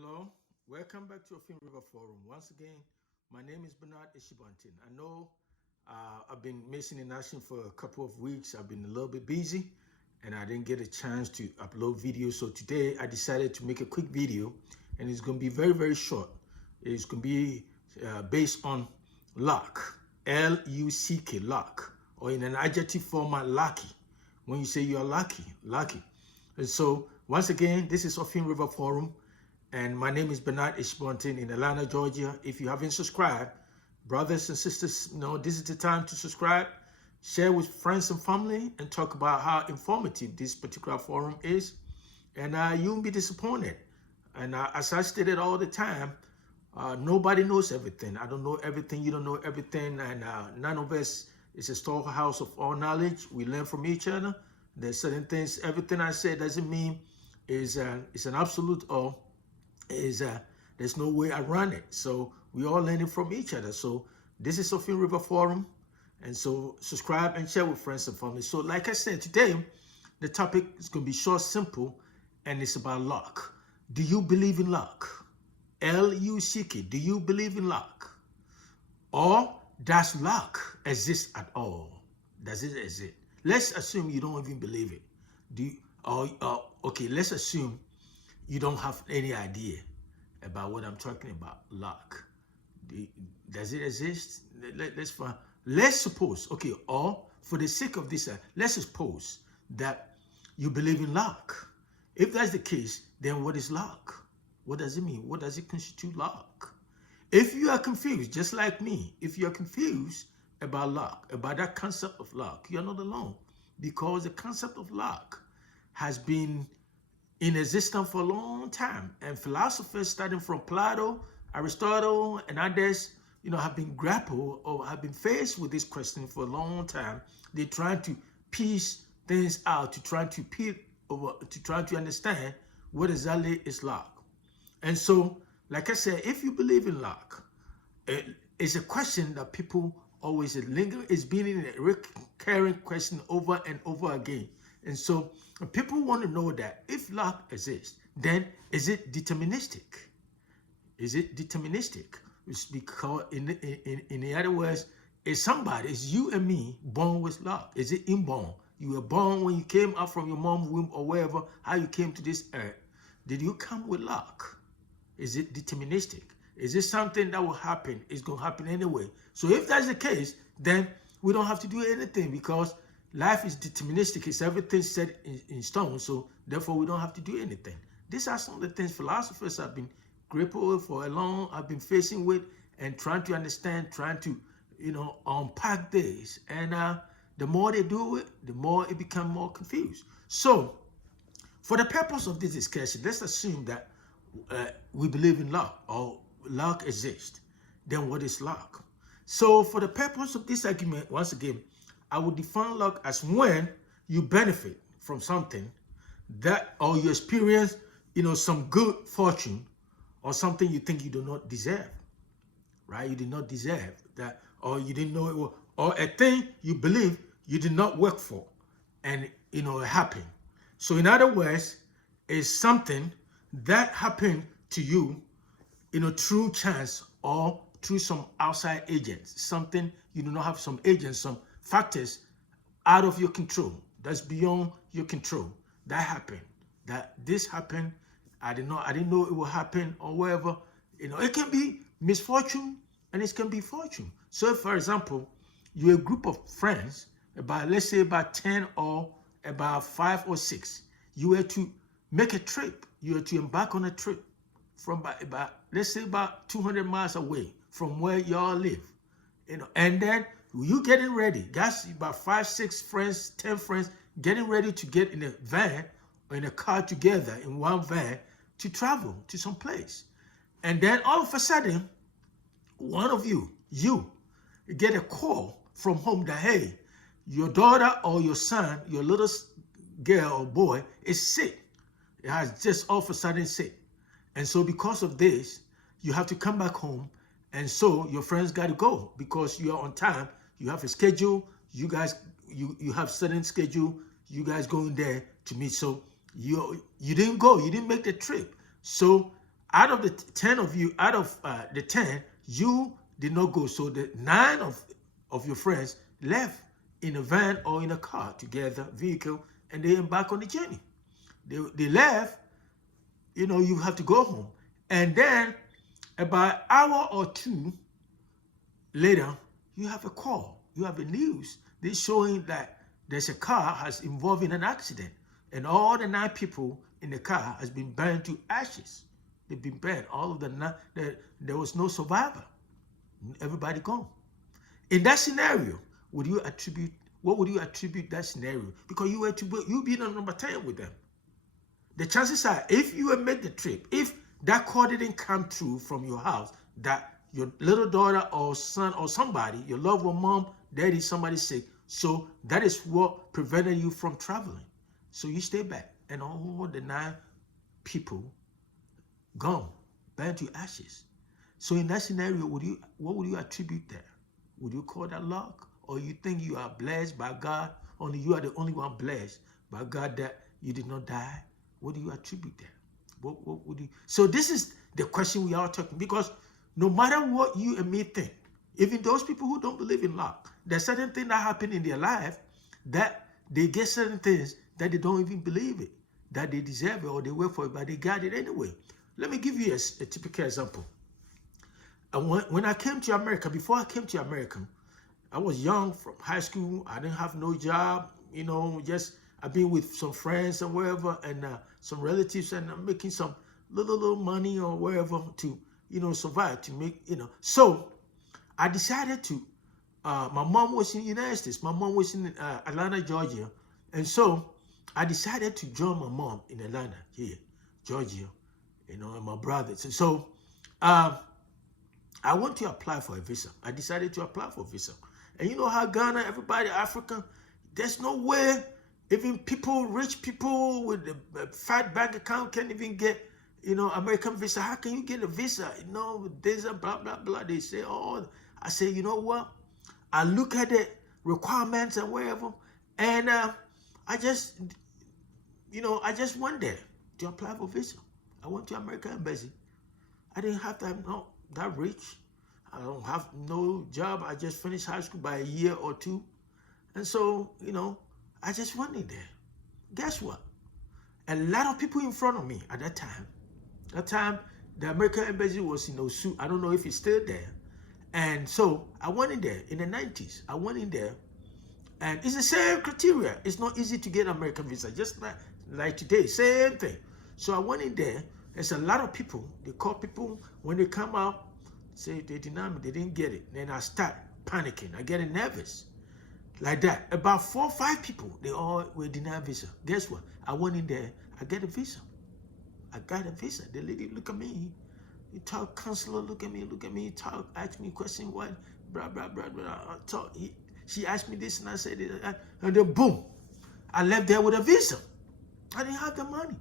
Hello, welcome back to Offin River Forum. Once again, my name is Bernard Ishibantin. I know I've been missing in action for a couple of weeks. I've been a little bit busy and I didn't get a chance to upload videos. So today I decided to make a quick video and it's going to be very, very short. It's going to be based on luck, L-U-C-K, luck, or in an adjective format, lucky. When you say you are lucky, lucky. And so once again, this is Offin River Forum. And my name is Bernard Ishbontin in Atlanta, Georgia. If you haven't subscribed, brothers and sisters, this is the time to subscribe, share with friends and family, and talk about how informative this particular forum is. And you won't be disappointed. And as I stated all the time, nobody knows everything. I don't know everything. You don't know everything. And none of us is a storehouse of all knowledge. We learn from each other. There's certain things. Everything I say doesn't mean is an absolute or there's no way I run it. So we all learning from each other. So this is Offin River Forum. And so subscribe and share with friends and family. So like I said, today, the topic is going to be short, simple, and it's about luck. Do you believe in luck? L-U-C-K. Do you believe in luck? Or does luck exist at all? Does it exist? Let's assume you don't even believe it. Okay, let's assume you don't have any idea about what I'm talking about, luck. Does it exist? Let's suppose, okay, or for the sake of this, let's suppose that you believe in luck. If that's the case, then what is luck? What does it mean? What does it constitute luck? If you are confused, just like me, if you're confused about luck, about that concept of luck, you're not alone, because the concept of luck has been in existence for a long time, and philosophers starting from Plato, Aristotle, and others, have been grappled or have been faced with this question for a long time. They're trying to piece things out, to try to understand what exactly is luck. And so, like I said, if you believe in luck, it's a question that people always linger. It's been in a recurring question over and over again. And so people want to know that if luck exists, then is it deterministic? Is it deterministic? It's because in other words, is you and me born with luck? Is it inborn? You were born when you came out from your mom's womb or wherever, how you came to this earth. Did you come with luck? Is it deterministic? Is it something that will happen? It's going to happen anyway. So if that's the case, then we don't have to do anything because life is deterministic. It's everything set in stone. So therefore, we don't have to do anything. These are some of the things philosophers have been grappled with for a long, I've been facing with and trying to understand, trying to, unpack this. And the more they do it, the more it becomes more confused. So for the purpose of this discussion, let's assume that we believe in luck or luck exists. Then what is luck? So for the purpose of this argument, once again, I would define luck as when you benefit from something that, or you experience, some good fortune or something you think you do not deserve, right? You did not deserve that, or you didn't know it was, or a thing you believe you did not work for and, it happened. So in other words, it's something that happened to you, through chance or through some outside agents, something you do not have some agents, some factors out of your control, that's beyond your control. That happened, this happened. I didn't know it would happen or whatever. It can be misfortune and it can be fortune. So if, for example, you're a group of friends, let's say about 10 or about 5 or 6, you were to make a trip. You were to embark on a trip from about let's say about 200 miles away from where y'all live. And then you getting ready, guys, about 5, 6 friends, 10 friends, getting ready to get in a van or in a car together in one van to travel to some place. And then all of a sudden, one of you get a call from home that, hey, your daughter or your son, your little girl or boy is sick. It has just all of a sudden sick. And so because of this, you have to come back home. And so your friends got to go because you are on time. You have a schedule. You guys, you have certain schedule. You guys going there to meet. So you didn't go. You didn't make the trip. So out of the 10 of you, out of the 10, you did not go. So the 9 of your friends left in a van or in a car together, vehicle, and they embark on the journey. They left, you have to go home. And then about an hour or two later, you have a call. You have a news. They're showing that there's a car has involved in an accident. And all the 9 people in the car has been burned to ashes. They've been burned. All of the 9, there was no survivor. Everybody gone. In that scenario, what would you attribute that scenario? Because you be on number 10 with them. The chances are, if you make the trip, if that call didn't come through from your house, that your little daughter or son or somebody, your loved one, mom, daddy, somebody sick, so that is what prevented you from traveling. So you stay back, and all the 9 people gone, burned to ashes. So in that scenario, what would you attribute that? Would you call that luck? Or you think you are blessed by God? Only you are the only one blessed by God that you did not die? What do you attribute that? What would you? So this is the question we are talking, because no matter what you and me think, even those people who don't believe in luck, there's certain things that happen in their life that they get certain things that they don't even believe it, that they deserve it or they work for it, but they got it anyway. Let me give you a typical example. When I came to America, before I came to America, I was young from high school. I didn't have no job, just I've been with some friends and wherever, and some relatives, and I'm making some little money or wherever to, survive, to make, So I decided to, my mom was in the United States. My mom was in Atlanta, Georgia. And so I decided to join my mom in Atlanta, here, Georgia, and my brother. So I want to apply for a visa. I decided to apply for a visa. And you know how Ghana, everybody, Africa, there's no way even people, rich people with a fat bank account can't even get, American visa. How can you get a visa? There's a blah, blah, blah. They say, I say, you know what? I look at the requirements and wherever, and I just went there to apply for visa. I went to American Embassy. I didn't have that rich. I don't have no job. I just finished high school by a year or two. And so, I just went in there. Guess what? A lot of people in front of me at that time, the American Embassy was in Osu. I don't know if it's still there. And so I went in there in the 90s. I went in there, and it's the same criteria. It's not easy to get an American visa, just like today, same thing. So I went in there. There's a lot of people. They call people when they come out, say they deny me, they didn't get it. Then I start panicking. I get nervous. Like that. About 4 or 5 people, they all were denied visa. Guess what? I went in there, I get a visa. I got a visa. The lady look at me. You talk, counselor, look at me, talk, ask me question, what, blah, blah, blah, blah. She asked me this, and I said it, and then boom, I left there with a visa. I didn't have the money.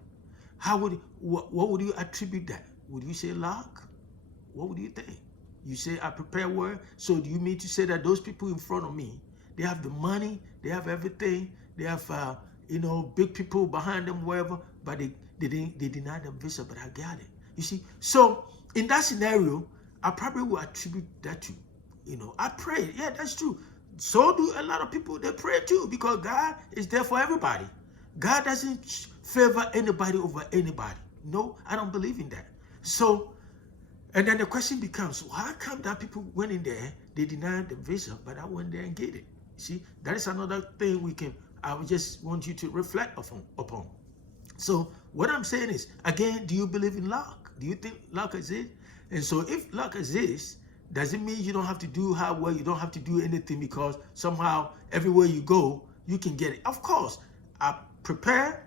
What would you attribute that? Would you say luck? What would you think? You say I prepare word. So do you mean to say that those people in front of me, they have the money, they have everything, they have big people behind them, wherever, but they denied them visa, but I got it. You see, so in that scenario, I probably will attribute that to, I pray. Yeah, that's true. So do a lot of people. They pray too, because God is there for everybody. God doesn't favor anybody over anybody. No, I don't believe in that. So, and then the question becomes, well, how come that people went in there, they denied the visa, but I went there and get it? See, that is another thing I would just want you to reflect upon. So what I'm saying is, again, do you believe in luck? Do you think luck exists? And so if luck exists, does it mean you don't have to do hard work? You don't have to do anything, because somehow everywhere you go, you can get it. Of course, I prepared.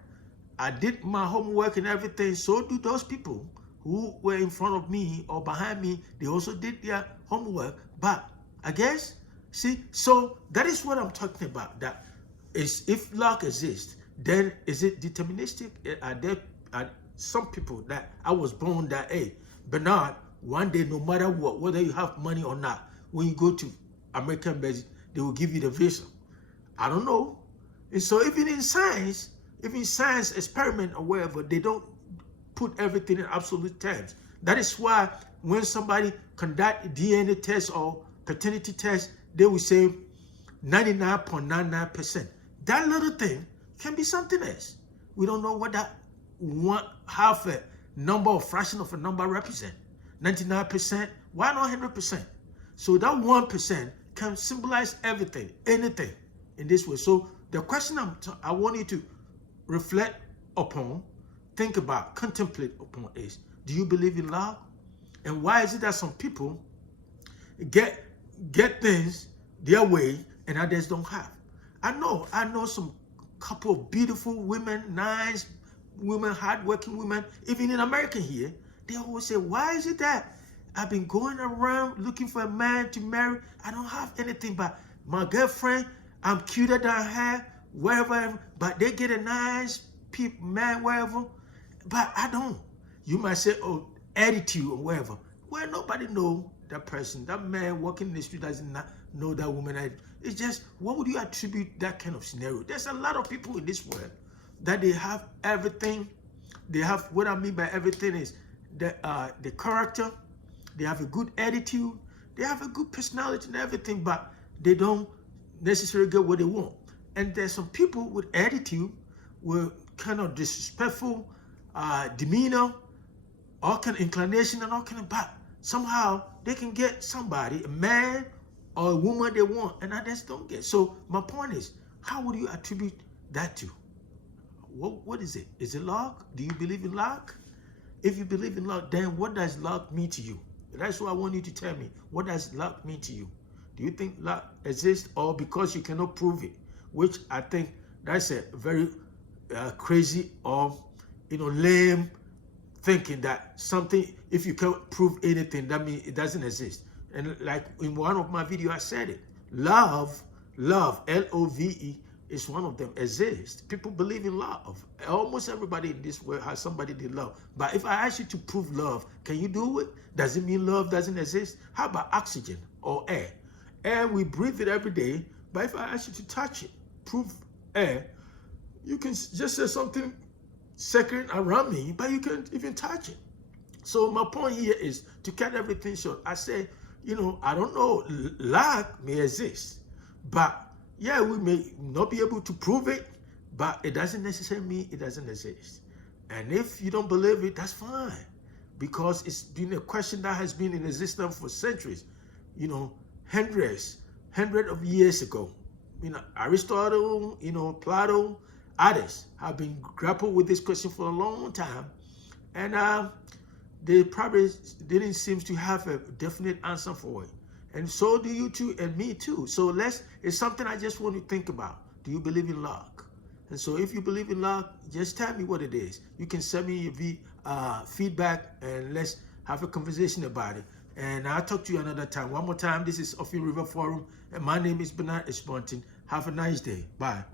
I did my homework and everything. So do those people who were in front of me or behind me. They also did their homework. But I guess, see, so that is what I'm talking about. That is, if luck exists, then is it deterministic? Are some people that I was born that, hey, Bernard, one day, no matter what, whether you have money or not, when you go to American Embassy, they will give you the visa. I don't know. And so even in science experiment or wherever, they don't put everything in absolute terms. That is why when somebody conduct a DNA test or paternity test, they will say 99.99%. That little thing can be something else. We don't know what that half a number or fraction of a number represent. 99%, why not 100%? So that 1% can symbolize everything, anything in this way. So the question I want you to reflect upon, think about, contemplate upon is, do you believe in love? And why is it that some people get things their way and others don't have? I know some couple of beautiful women, nice women, hardworking women, even in America here, they always say, why is it that I've been going around looking for a man to marry? I don't have anything but my girlfriend. I'm cuter than her, wherever, but they get a nice man, wherever, but I don't. You might say, oh, attitude or whatever. Well, nobody know that person. That man walking in the street doesn't know that woman. It's just, what would you attribute that kind of scenario? There's a lot of people in this world that they have everything. They have, what I mean by everything is the character. They have a good attitude. They have a good personality and everything, but they don't necessarily get what they want. And there's some people with attitude, with kind of disrespectful demeanor, all kind of inclination and all kind of, but somehow they can get somebody, a man or a woman they want, and others don't get. So my point is, how would you attribute that to? What is it? Is it luck? Do you believe in luck? If you believe in luck, then what does luck mean to you? That's what I want you to tell me. What does luck mean to you? Do you think luck exists, or because you cannot prove it? Which I think that's a very crazy or lame thinking that something, if you can't prove anything, that means it doesn't exist. And like in one of my videos, I said it. Love, L-O-V-E, is one of them, exists. People believe in love. Almost everybody in this world has somebody they love. But if I ask you to prove love, can you do it? Does it mean love doesn't exist? How about oxygen or air? Air, we breathe it every day. But if I ask you to touch it, prove air, you can just say something second around me, but you can't even touch it. So my point here is, to cut everything short, I say, I don't know, luck may exist, but yeah, we may not be able to prove it, but it doesn't necessarily mean it doesn't exist. And if you don't believe it, that's fine, because it's been a question that has been in existence for centuries, hundreds of years ago. Aristotle, Plato, others have been grappled with this question for a long time, and they probably didn't seem to have a definite answer for it. And so do you too, and me too. So it's something I just want to think about. Do you believe in luck? And so if you believe in luck, just tell me what it is. You can send me your feedback, and let's have a conversation about it. And I'll talk to you another time. One more time, this is Offin River Forum, and my name is Bernard Espontin. Have a nice day. Bye.